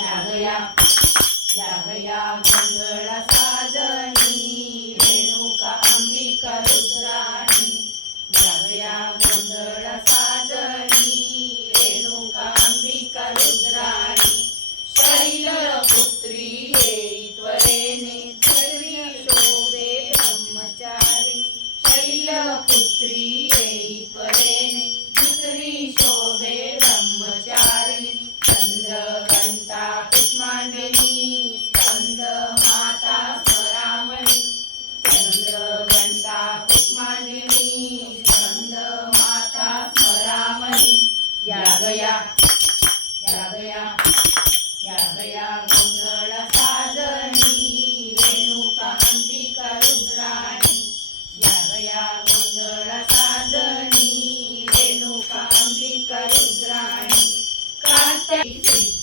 या गया या साजनी रेणुका अंबिका रुद्राणी. या गया साजनी रेणुका अंबिका रुद्राणी. येई त्वरेने शोभे ब्रह्मचारी. शैल पुत्री या गया या गया या गया मंगळ साजनी रेणुका अंबिका रुद्राणी. या गया मंगळ साजनी रेणुका अंबिका रुद्राणी. कार्तिक